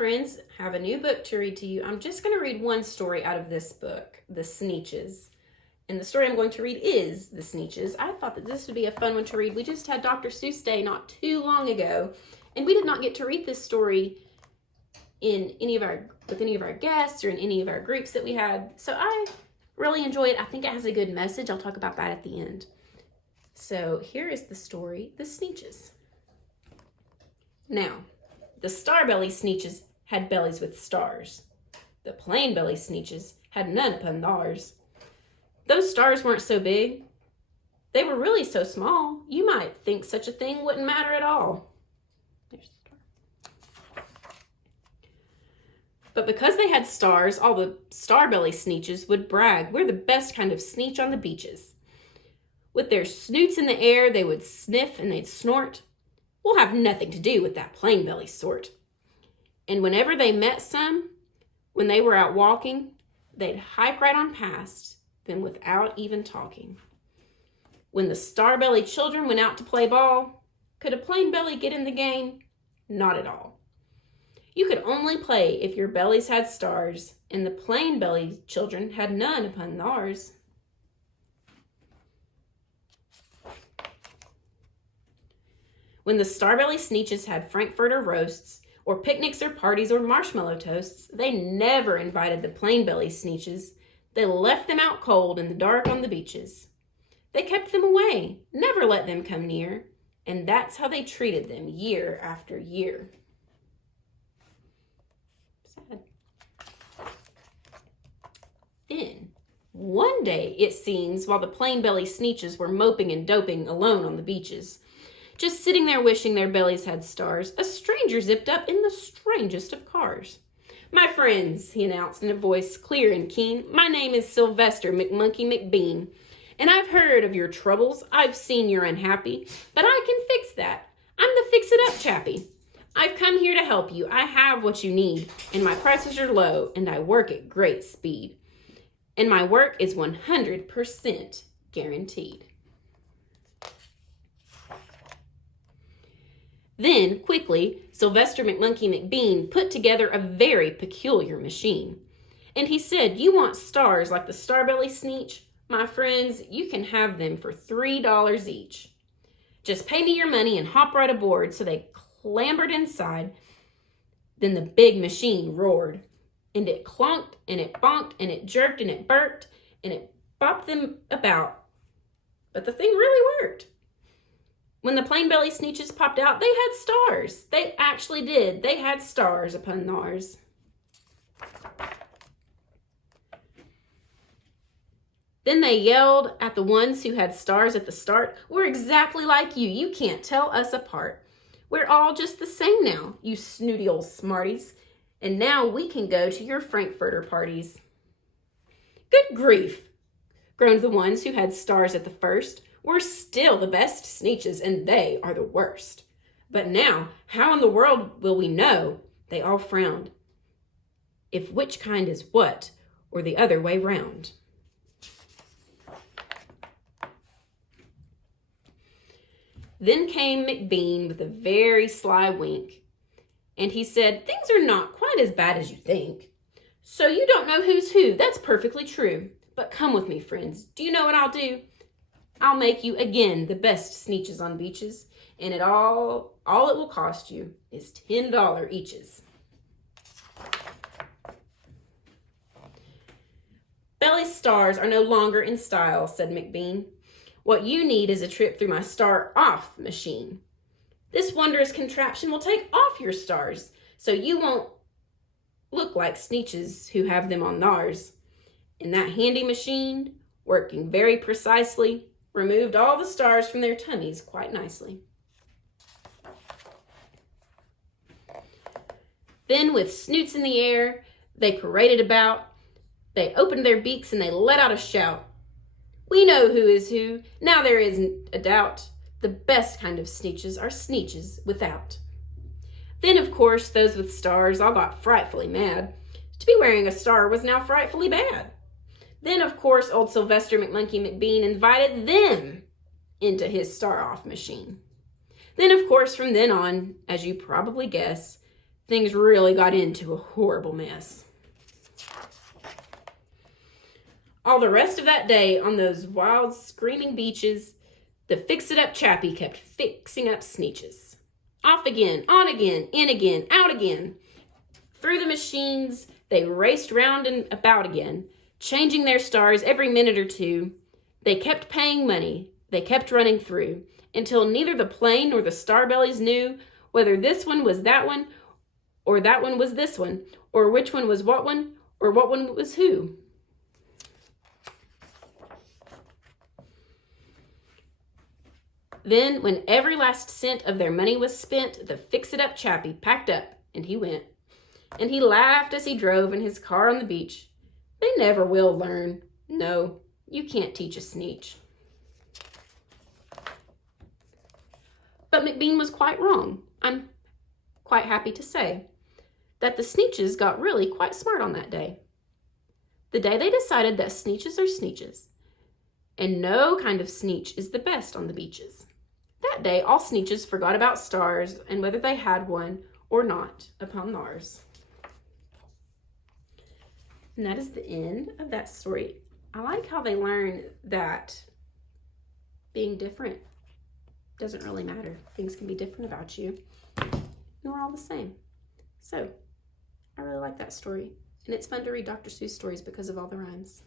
friends, have a new book to read to you. I'm just going to read one story out of this book, The Sneetches. And the story I'm going to read is The Sneetches. I thought that this would be a fun one to read. We just had Dr. Seuss Day not too long ago, and we did not get to read this story with any of our guests or in any of our groups that we had. So I really enjoy it. I think it has a good message. I'll talk about that at the end. So here is the story, The Sneetches. Now, the Starbelly Sneetches had bellies with stars. The plain belly Sneetches had none upon theirs. Those stars weren't so big. They were really so small, you might think such a thing wouldn't matter at all. There's the star. But because they had stars, all the Starbelly Sneetches would brag, we're the best kind of Sneetch on the beaches. With their snoots in the air, they would sniff and they'd snort. We'll have nothing to do with that plain belly sort. And whenever they met some, when they were out walking, they'd hike right on past them without even talking. When the Starbelly children went out to play ball, could a plain belly get in the game? Not at all. You could only play if your bellies had stars, and the plain belly children had none upon theirs. When the Starbelly Sneetches had Frankfurter roasts, or picnics or parties or marshmallow toasts, they never invited the plain belly Sneetches. They left them out cold in the dark on the beaches. They kept them away, never let them come near, and that's how they treated them year after year. Sad. Then, one day, it seems, while the plain belly Sneetches were moping and doping alone on the beaches, just sitting there wishing their bellies had stars, a stranger zipped up in the strangest of cars. My friends, he announced in a voice clear and keen, my name is Sylvester McMonkey McBean, and I've heard of your troubles. I've seen you're unhappy, but I can fix that. I'm the fix-it-up chappie. I've come here to help you. I have what you need, and my prices are low, and I work at great speed. And my work is 100% guaranteed. Then, quickly, Sylvester McMonkey McBean put together a very peculiar machine. And he said, you want stars like the Starbelly Sneetch? My friends, you can have them for $3 each. Just pay me your money and hop right aboard. So they clambered inside. Then the big machine roared. And it clonked, and it bonked, and it jerked, and it burped, and it bopped them about. But the thing really worked. When the plain belly Sneetches popped out, they had stars. They actually did. They had stars upon theirs. Then they yelled at the ones who had stars at the start, we're exactly like you. You can't tell us apart. We're all just the same now, you snooty old smarties. And now we can go to your Frankfurter parties. Good grief, groaned the ones who had stars at the first. We're still the best Sneetches, and they are the worst. But now, how in the world will we know? They all frowned. If which kind is what, or the other way round. Then came McBean with a very sly wink, and he said, things are not quite as bad as you think. So you don't know who's who. That's perfectly true. But come with me, friends. Do you know what I'll do? I'll make you again the best Sneetches on beaches, and all it will cost you is $10 eaches. Belly stars are no longer in style, said McBean. What you need is a trip through my star-off machine. This wondrous contraption will take off your stars, so you won't look like Sneetches who have them on theirs. And that handy machine, working very precisely, removed all the stars from their tummies quite nicely. Then, with snoots in the air, they paraded about. They opened their beaks and they let out a shout. We know who is who. Now there isn't a doubt. The best kind of Sneetches are Sneetches without. Then, of course, those with stars all got frightfully mad. To be wearing a star was now frightfully bad. Then, of course, old Sylvester McMonkey McBean invited them into his star-off machine. Then, of course, from then on, as you probably guess, things really got into a horrible mess. All the rest of that day on those wild, screaming beaches, the fix-it-up chappie kept fixing up Sneetches. Off again, on again, in again, out again. Through the machines, they raced round and about again, changing their stars every minute or two. They kept paying money. They kept running through, until neither the plane nor the starbellies knew whether this one was that one, or that one was this one, or which one was what one, or what one was who. Then, when every last cent of their money was spent, the fix-it-up chappie packed up, and he went. And he laughed as he drove in his car on the beach. They never will learn. No, you can't teach a Sneetch. But McBean was quite wrong. I'm quite happy to say that the Sneetches got really quite smart on that day. The day they decided that Sneetches are Sneetches, and no kind of Sneetch is the best on the beaches. That day, all Sneetches forgot about stars and whether they had one or not upon theirs. And that is the end of that story. I like how they learn that being different doesn't really matter. Things can be different about you, and we're all the same. So, I really like that story. And it's fun to read Dr. Seuss stories because of all the rhymes.